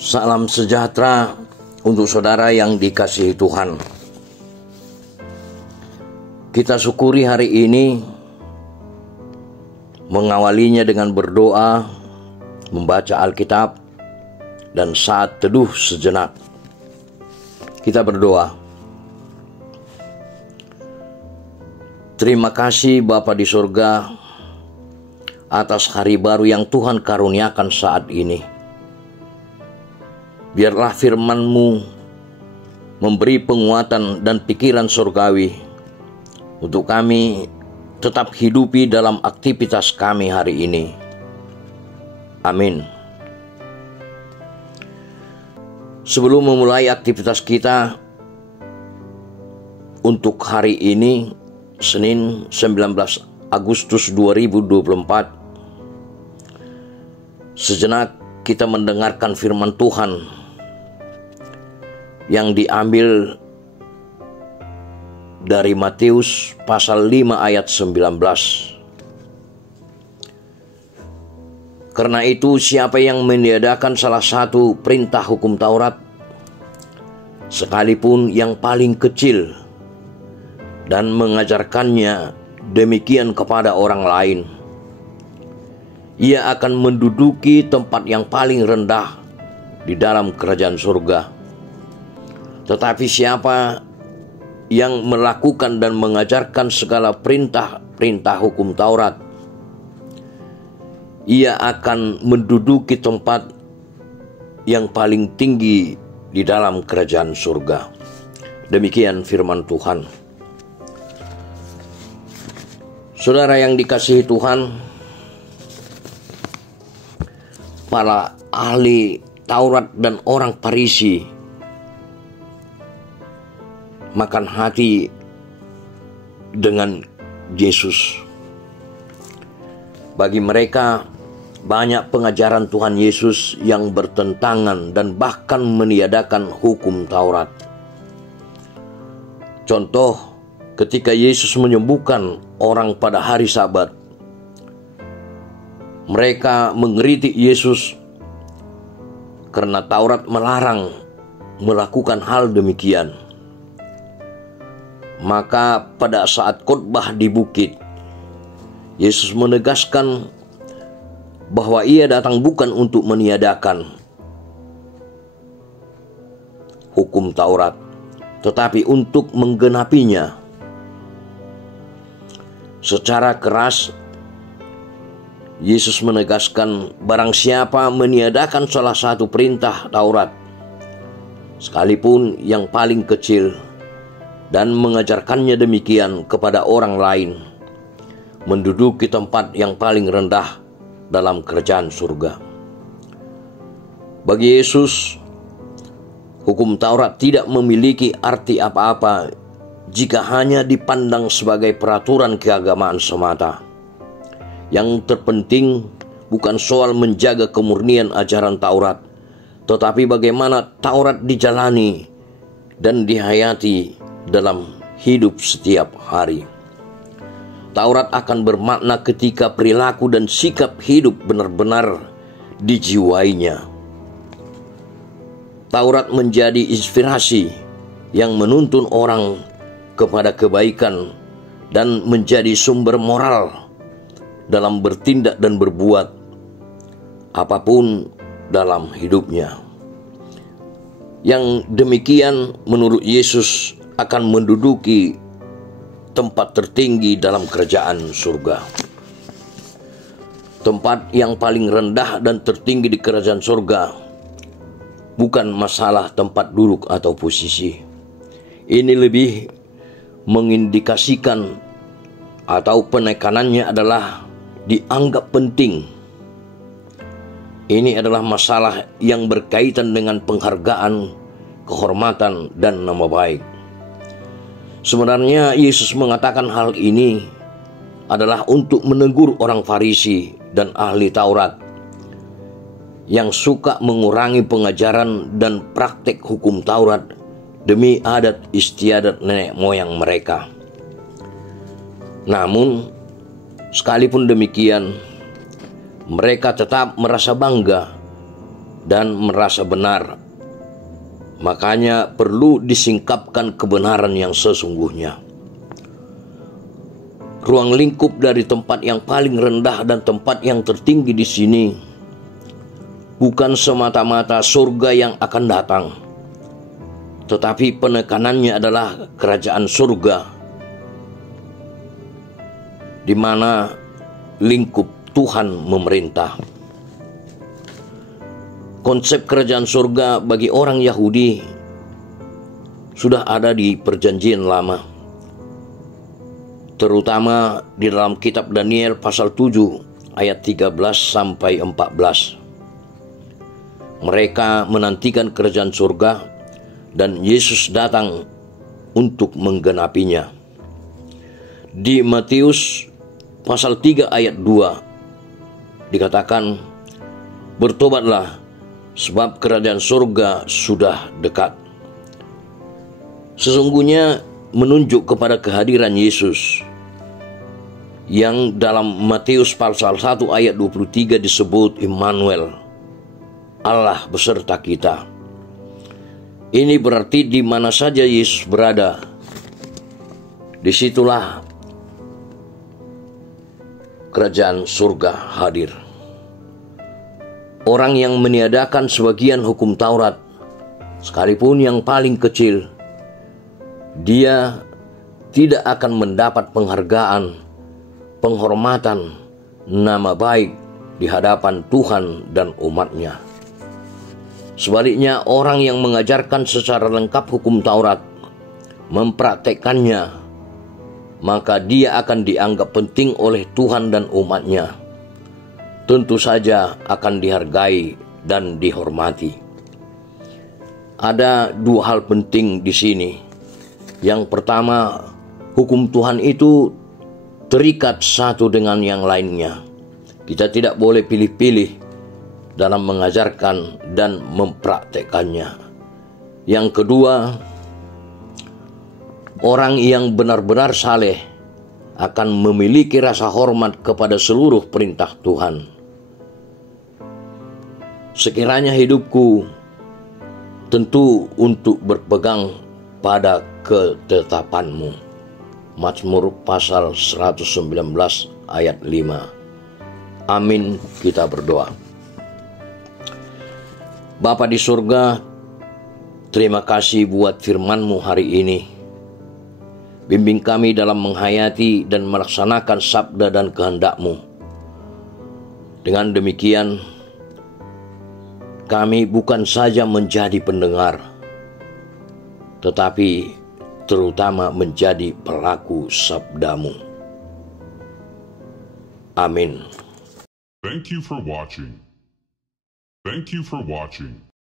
Salam sejahtera untuk saudara yang dikasihi Tuhan. Kita syukuri hari ini, mengawalinya dengan berdoa, membaca Alkitab, dan saat teduh sejenak. Kita berdoa. Terima kasih Bapa di surga atas hari baru yang Tuhan karuniakan saat ini. Biarlah firman-Mu memberi penguatan dan pikiran surgawi untuk kami tetap hidupi dalam aktivitas kami hari ini. Amin. Sebelum memulai aktivitas kita untuk hari ini, Senin 19 Agustus 2024, sejenak kita mendengarkan firman Tuhan yang diambil dari Matius pasal 5 ayat 19. Karena itu siapa yang meniadakan salah satu perintah hukum Taurat, sekalipun yang paling kecil, dan mengajarkannya demikian kepada orang lain, ia akan menduduki tempat yang paling rendah di dalam kerajaan surga. Tetapi siapa yang melakukan dan mengajarkan segala perintah hukum Taurat, ia akan menduduki tempat yang paling tinggi di dalam kerajaan surga. Demikian firman Tuhan. Saudara yang dikasihi Tuhan, para ahli Taurat dan orang Farisi makan hati dengan Yesus. Bagi mereka, banyak pengajaran Tuhan Yesus yang bertentangan dan bahkan meniadakan hukum Taurat. Contoh, ketika Yesus menyembuhkan orang pada hari Sabat, mereka mengkritik Yesus karena Taurat melarang melakukan hal demikian. Maka pada saat khotbah di bukit, Yesus menegaskan bahwa ia datang bukan untuk meniadakan hukum Taurat, tetapi untuk menggenapinya. Secara keras, Yesus menegaskan barang siapa meniadakan salah satu perintah Taurat, sekalipun yang paling kecil, dan mengajarkannya demikian kepada orang lain, menduduki tempat yang paling rendah dalam kerajaan surga. Bagi Yesus, hukum Taurat tidak memiliki arti apa-apa jika hanya dipandang sebagai peraturan keagamaan semata. Yang terpenting bukan soal menjaga kemurnian ajaran Taurat, tetapi bagaimana Taurat dijalani dan dihayati dalam hidup setiap hari. Taurat akan bermakna ketika perilaku dan sikap hidup benar-benar dijiwainya. Taurat menjadi inspirasi yang menuntun orang kepada kebaikan dan menjadi sumber moral dalam bertindak dan berbuat apapun dalam hidupnya. Yang demikian menurut Yesus akan menduduki tempat tertinggi dalam kerajaan surga. Tempat yang paling rendah dan tertinggi di kerajaan surga bukan masalah tempat duduk atau posisi. Ini lebih mengindikasikan atau penekanannya adalah dianggap penting. Ini adalah masalah yang berkaitan dengan penghargaan, kehormatan, dan nama baik. Sebenarnya Yesus mengatakan hal ini adalah untuk menegur orang Farisi dan ahli Taurat yang suka mengurangi pengajaran dan praktek hukum Taurat demi adat istiadat nenek moyang mereka. Namun, sekalipun demikian, mereka tetap merasa bangga dan merasa benar. Makanya perlu disingkapkan kebenaran yang sesungguhnya. Ruang lingkup dari tempat yang paling rendah dan tempat yang tertinggi di sini bukan semata-mata surga yang akan datang, tetapi penekanannya adalah kerajaan surga, di mana lingkup Tuhan memerintah. Konsep kerajaan surga bagi orang Yahudi sudah ada di Perjanjian Lama, terutama di dalam kitab Daniel pasal 7 ayat 13 sampai 14. Mereka menantikan kerajaan surga dan Yesus datang untuk menggenapinya. Di Matius pasal 3 ayat 2 dikatakan, "Bertobatlah, sebab kerajaan surga sudah dekat." Sesungguhnya menunjuk kepada kehadiran Yesus yang dalam Matius pasal 1 ayat 23 disebut Immanuel, Allah beserta kita. Ini berarti di mana saja Yesus berada, disitulah kerajaan surga hadir. Orang yang meniadakan sebagian hukum Taurat, sekalipun yang paling kecil, dia tidak akan mendapat penghargaan, penghormatan, nama baik di hadapan Tuhan dan umat-Nya. Sebaliknya, orang yang mengajarkan secara lengkap hukum Taurat, mempraktekkannya, maka dia akan dianggap penting oleh Tuhan dan umat-Nya. Tentu saja akan dihargai dan dihormati. Ada dua hal penting di sini. Yang pertama, hukum Tuhan itu terikat satu dengan yang lainnya. Kita tidak boleh pilih-pilih dalam mengajarkan dan mempraktekannya. Yang kedua, orang yang benar-benar saleh akan memiliki rasa hormat kepada seluruh perintah Tuhan. Sekiranya hidupku tentu untuk berpegang pada ketetapan-Mu. Mazmur pasal 119 ayat 5. Amin, kita berdoa. Bapa di surga, terima kasih buat firman-Mu hari ini. Bimbing kami dalam menghayati dan melaksanakan sabda dan kehendak-Mu. Dengan demikian, kami bukan saja menjadi pendengar, tetapi terutama menjadi pelaku sabda-Mu. Amin. Thank you for watching. Thank you for watching.